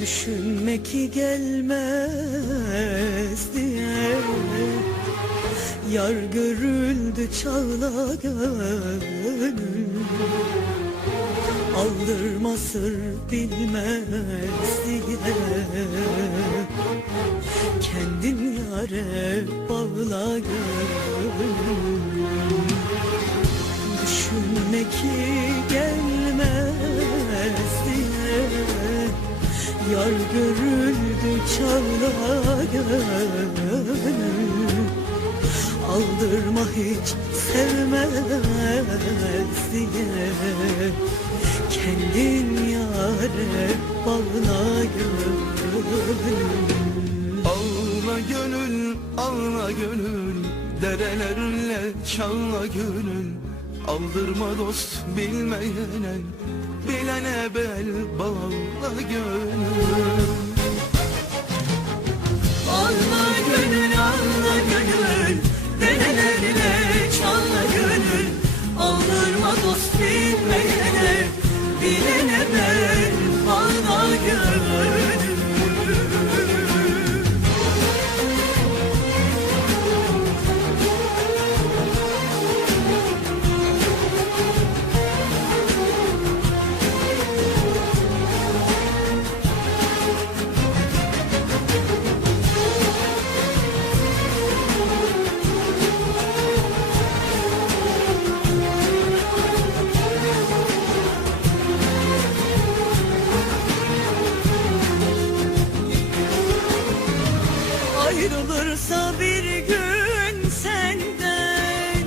Düşünmek gelmezdi Yar görüldü çağla gönül. Aldırma sır bilmez diye. Kendin yare bağla gönül. Düşünme ki gelmez diye. Yar görüldü çağla gönül Aldırma hiç sevmez diye Kendin yare bağla gönül. Ağla gönül, ağla gönül. Derelerle çağla gönül. Aldırma dost bilmeyene Bilene bel bağla gönül Dost bilmeyene Bilene ben Ayrılırsa bir gün senden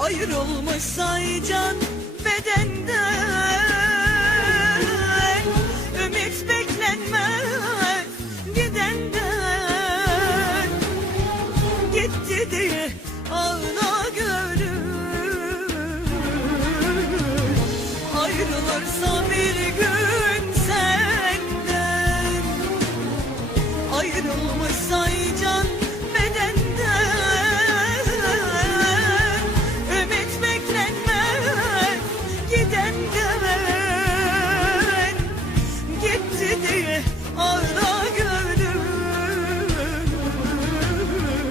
Ayrılmışsa can bedenden. Ümit beklenmez ağla gönül.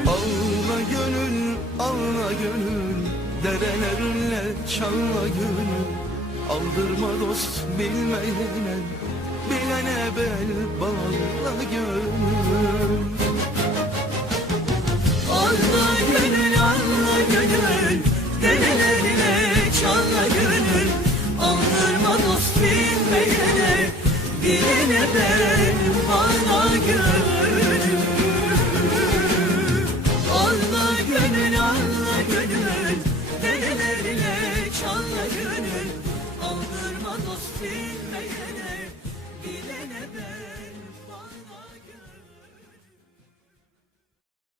Ağla gönül, ağla gönül. Derelerle gönül. Aldırma dost bilmeyene Bilene bel bağla gönül Bilene ben bağla gönül. Ağla gönül ağla gönül. Denelerine çalla gönül. Aldırma dost bilmeyene. Bilene ben